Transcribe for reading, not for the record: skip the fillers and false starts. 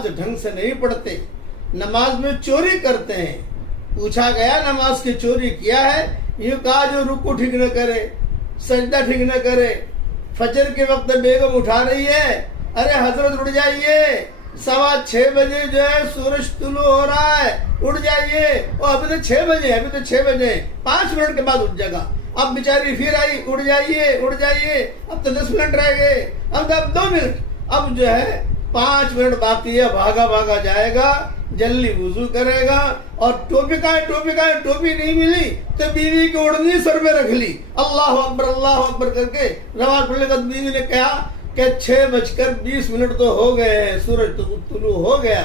ढंग से नहीं पढ़ते, नमाज में चोरी करते हैं। पूछा गया नमाज की चोरी किया है, यूं कहा जो रुकू ठीक न करे, सजदा ठीक न करे, फजर के वक्त बेगम उठा रही है, अरे हजरत उठ जाइए, 6:15 बजे जो है सूरज तुलू हो रहा है, उठ जाइए। और अभी तो 6 बजे, अभी तो 6 बजे, 5 मिनट के बाद उठ जाएगा। अब बेचारी फिर आई, उठ जाइए उठ जाइए, अब तो 10 मिनट रह गए, अब 2 मिनट, अब जो है 5 मिनट बाकी है, भागा भागा जाएगा, जल्दी वुजू करेगा। और टोपी का है, टोपी नहीं मिली तो बीवी की ओढ़नी सर में रख ली, अल्लाह अकबर करके नमाज पढ़ने के बाद बीवी ने कहा कि 6:20 तो हो गए हैं, सूरज तो तुलू हो गया,